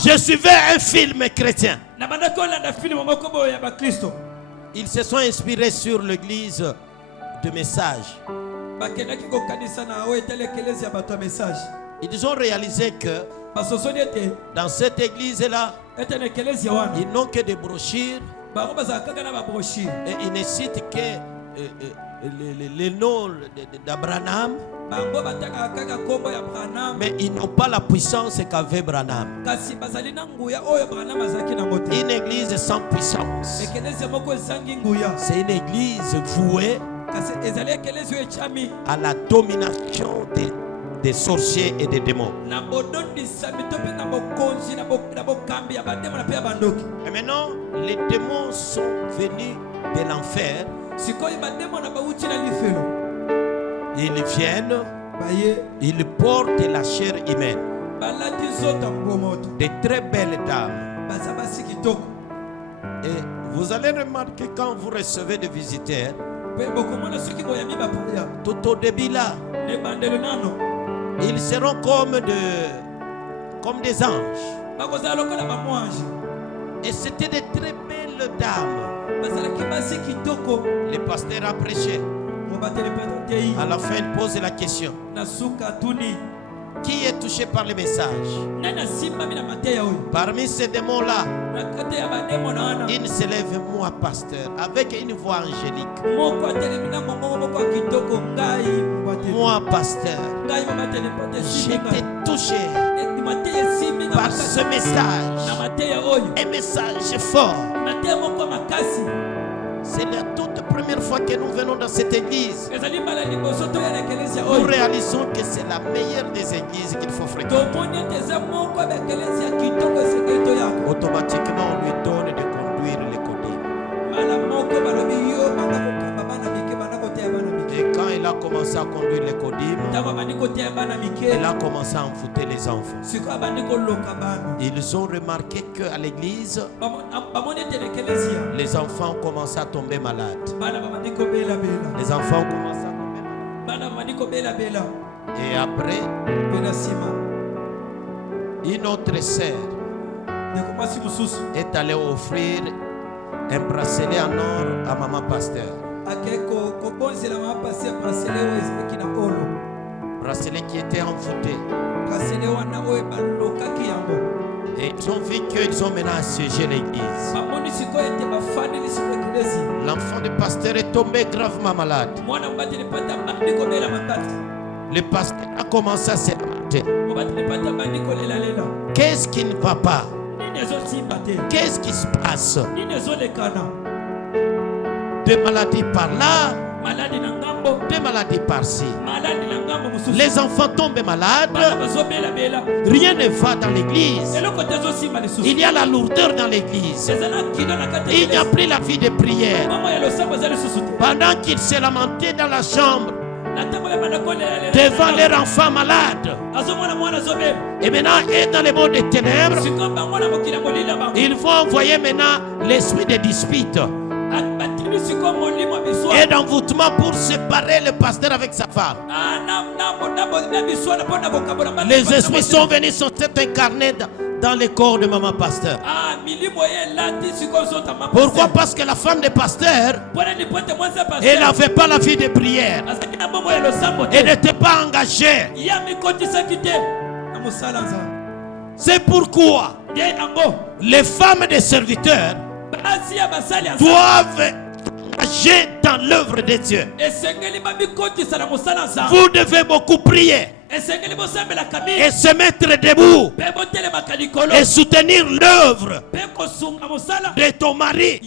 Je suivais un film chrétien. Ils se sont inspirés sur l'église de messages. Ils ont réalisé que dans cette église-là, ils n'ont que des brochures et ils ne citent que les noms d'Abraham, mais ils n'ont pas la puissance qu'avait Branham. Une église sans puissance, c'est une église vouée à la domination des sorciers et des démons. Et maintenant, les démons sont venus de l'enfer. Ils viennent, ils portent la chair humaine. De très belles dames. Et vous allez remarquer quand vous recevez des visiteurs, tout au début là, ils seront comme des anges. Et c'était de très belles dames. Le pasteur a prêché. À la fin, il pose la question: qui est touché par le message? Parmi ces démons-là, il se lève, moi pasteur, avec une voix angélique. Moi pasteur, j'étais touché par ce message. Un message fort. C'est la toute première fois que nous venons dans cette église. Nous réalisons que c'est la meilleure des églises qu'il faut fréquenter. Automatiquement, on lui donne de conduire les codines. Et quand il a commencé à conduire les codines, il a commencé à envoûter les enfants. Ils ont remarqué qu'à l'église, les enfants ont commencé à tomber malades. Les enfants ont commencé à tomber malades. Et après, une autre sœur est allée offrir un bracelet en or à maman pasteur. Bracelet qui était envoûté. Et ils ont vu qu'ils ont maintenant assiégé l'église. L'enfant du pasteur est tombé gravement malade. Le pasteur a commencé à se lamenter. Qu'est-ce qui ne va pas? Qu'est-ce qui se passe? Des maladies par là, des maladies par-ci. Les enfants tombent malades. Rien ne va dans l'église. Il y a la lourdeur dans l'église. Il n'y a plus la vie de prière. Pendant qu'ils se lamentaient dans la chambre devant leur enfant malade, et maintenant est dans le monde des ténèbres, ils vont envoyer maintenant l'esprit de dispute et d'envoûtement pour séparer le pasteur avec sa femme. Les esprits sont venus, sont incarnés dans le corps de maman pasteur. Pourquoi? Parce que la femme de pasteur, elle n'avait pas la vie de prière. Elle n'était pas engagée. C'est pourquoi les femmes des serviteurs doivent engager dans l'œuvre de Dieu. Vous devez beaucoup prier et se mettre debout et soutenir l'œuvre de ton mari.